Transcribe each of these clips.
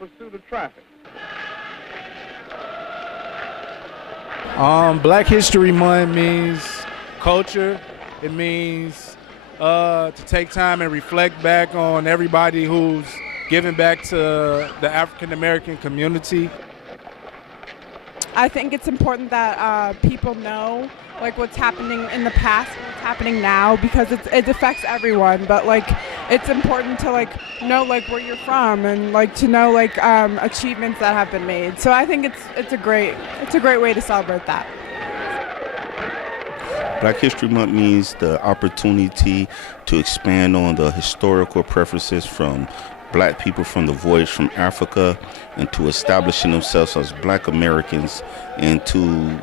pursuit of traffic. Black History Month means culture. It means to take time and reflect back on everybody who's given back to the African American community. I think it's important that people know like what's happening in the past and what's happening now, because it affects everyone. But like it's important to like know like where you're from and like to know like achievements that have been made. So I think it's a great way to celebrate that. Black History Month means the opportunity to expand on the historical preferences from Black people from the voyage from Africa and to establishing themselves as Black Americans and to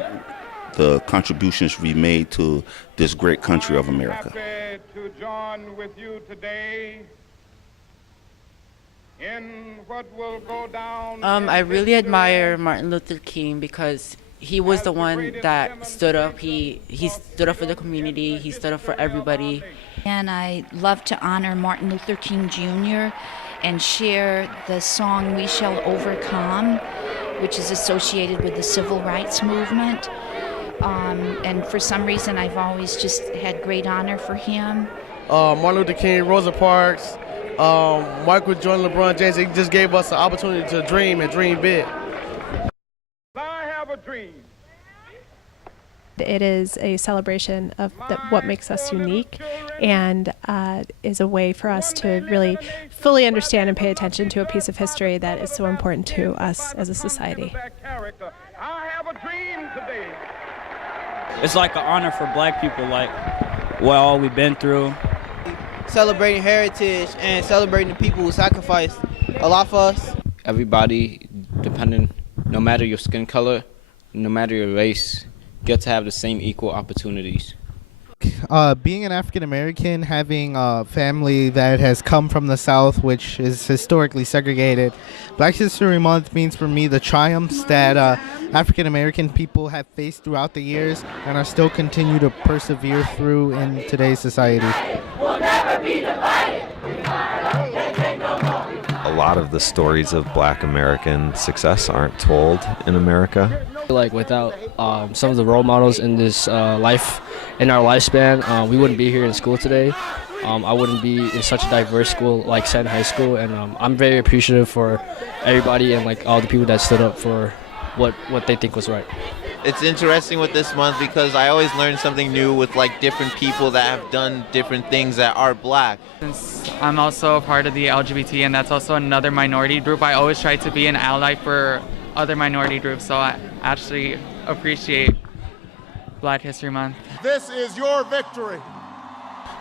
the contributions we made to this great country of America. Happy to join with you today in what will go down. I really admire Martin Luther King because he was the one that stood up. He stood up for the community. He stood up for everybody. And I love to honor Martin Luther King Jr. and share the song "We Shall Overcome," which is associated with the civil rights movement. And for some reason, I've always just had great honor for him. Martin Luther King, Rosa Parks, Michael Jordan, LeBron James, they just gave us the opportunity to dream and dream big. I have a dream. It is a celebration of what makes us unique, and is a way for us to really fully understand and pay attention to a piece of history that is so important to us as a society. I have a dream today. It's like an honor for Black people, like what all we've been through. Celebrating heritage and celebrating the people who sacrificed a lot for us. Everybody, no matter your skin color, no matter your race, get to have the same equal opportunities. Being an African American, having a family that has come from the South, which is historically segregated, Black History Month means for me the triumphs that African American people have faced throughout the years and are still continue to persevere through in today's society. We'll never be divided. A lot of the stories of Black American success aren't told in America. Like without some of the role models in this life, in our lifespan, we wouldn't be here in school today. I wouldn't be in such a diverse school like Senn High School, and I'm very appreciative for everybody and like all the people that stood up for what they think was right. It's interesting with this month because I always learn something new with like different people that have done different things that are Black. Since I'm also a part of the LGBT and that's also another minority group, I always try to be an ally for other minority groups, so I actually appreciate Black History Month. This is your victory.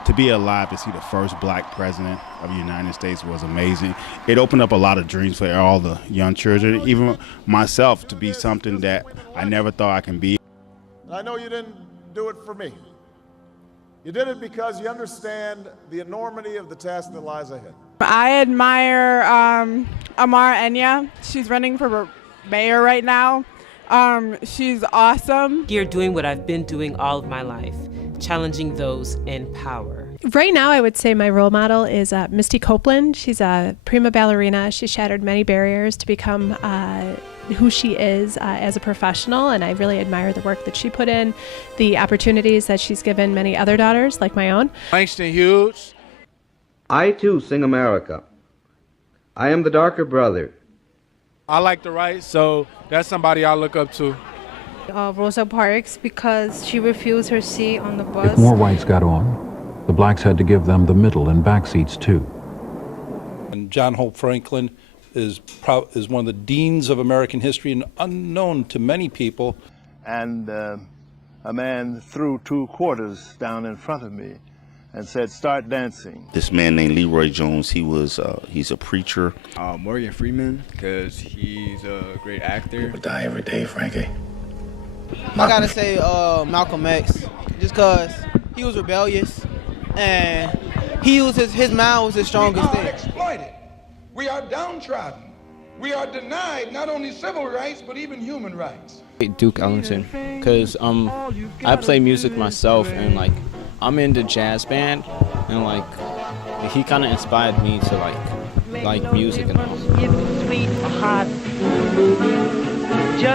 To be alive to see the first Black president of the United States was amazing. It opened up a lot of dreams for all the young children, even myself, to be something that I never thought I can be. I know you didn't do it for me. You did it because you understand the enormity of the task that lies ahead. I admire Amara Enya. She's running for mayor right now. She's awesome. You're doing what I've been doing all of my life, challenging those in power. Right now, I would say my role model is Misty Copeland. She's a prima ballerina. She shattered many barriers to become who she is as a professional, and I really admire the work that she put in, the opportunities that she's given many other daughters like my own. Langston Hughes. I too sing America. I am the darker brother. I like to write, so that's somebody I look up to. Rosa Parks, because she refused her seat on the bus. If more whites got on, the blacks had to give them the middle and back seats too. And John Hope Franklin is one of the deans of American history and unknown to many people. And a man threw 2 quarters down in front of me and said, "Start dancing." This man named Leroy Jones, he's a preacher. Morgan Freeman, because he's a great actor. People die every day, Frankie. I gotta say Malcolm X, just because he was rebellious and he used his mind was his strongest thing. We are exploited. We are downtrodden. We are denied not only civil rights but even human rights. Duke Ellington, because I play music myself and like I'm in the jazz band and like he kind of inspired me to like music and all.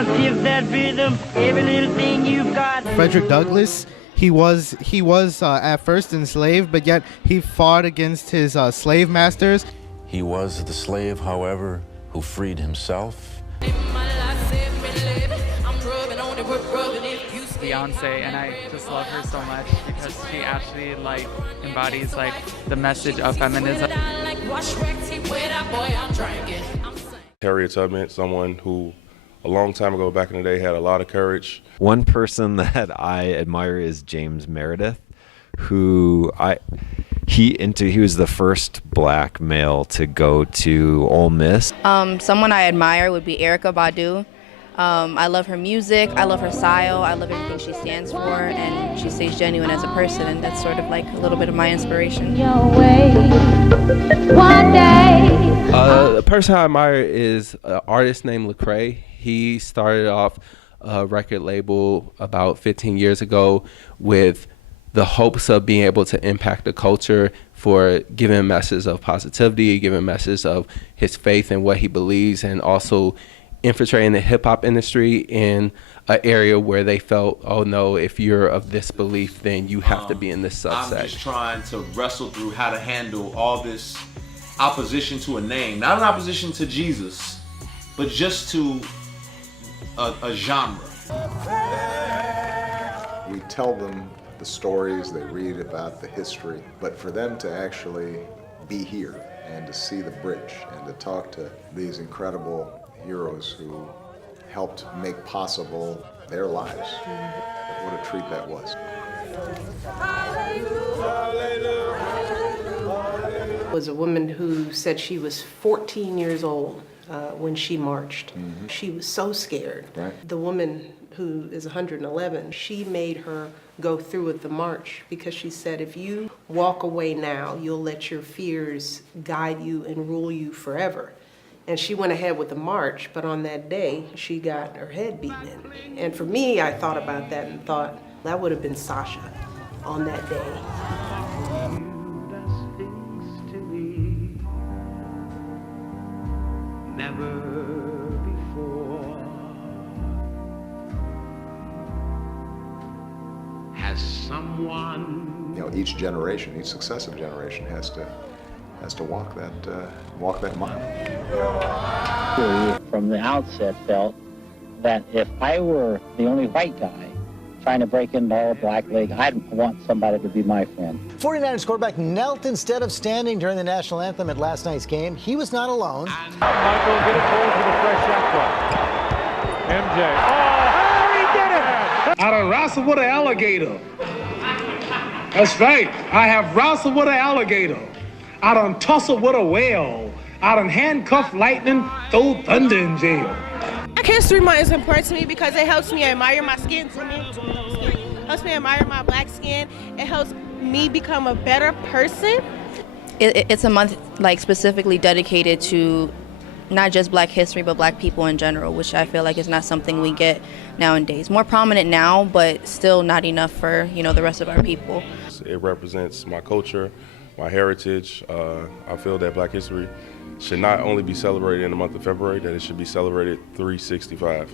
Just give that rhythm every little thing you've got. Frederick Douglass, he was at first enslaved, but yet he fought against his slave masters. He was the slave, however, who freed himself. Beyonce, and I just love her so much because she actually like embodies like the message of feminism. Harriet Tubman, someone who a long time ago back in the day had a lot of courage. One person that I admire is James Meredith, who he was the first black male to go to Ole Miss. Someone I admire would be Erykah Badu. I love her music, I love her style, I love everything she stands for, and she stays genuine as a person, and that's sort of like a little bit of my inspiration. The person I admire is an artist named Lecrae. He started off a record label about 15 years ago with the hopes of being able to impact the culture for giving a message of positivity, giving a message of his faith and what he believes, and also infiltrating the hip-hop industry in an area where they felt, oh no, if you're of this belief, then you have to be in this subset. I'm just trying to wrestle through how to handle all this opposition to a name. Not an opposition to Jesus, but just to a genre. We tell them the stories, they read about the history, but for them to actually be here and to see the bridge and to talk to these incredible heroes who helped make possible their lives. What a treat that was. Was a woman who said she was 14 years old when she marched. Mm-hmm. She was so scared. Right. The woman who is 111, she made her go through with the march because she said, if you walk away now, you'll let your fears guide you and rule you forever. And she went ahead with the march, but on that day, she got her head beaten in. And for me, I thought about that and thought, that would have been Sasha on that day. Never before has someone. You know, each generation, each successive generation has to walk that mile. From the outset felt that if I were the only white guy trying to break into our black league, I'd want somebody to be my friend. 49ers quarterback knelt instead of standing during the national anthem at last night's game. He was not alone. Michael get it forward to the fresh shot clock. MJ. Oh, he did it! I done wrestled with an alligator. That's right. I have wrestled with an alligator. I done tussled with a whale. I done handcuffed lightning, throw thunder in jail. Black History Month is important to me because it helps me admire my skin. It helps me admire my black skin. It helps me become a better person. It's a month like specifically dedicated to not just black history, but black people in general, which I feel like is not something we get nowadays. More prominent now, but still not enough for, the rest of our people. It represents my culture, my heritage. I feel that Black history should not only be celebrated in the month of February, that it should be celebrated 365.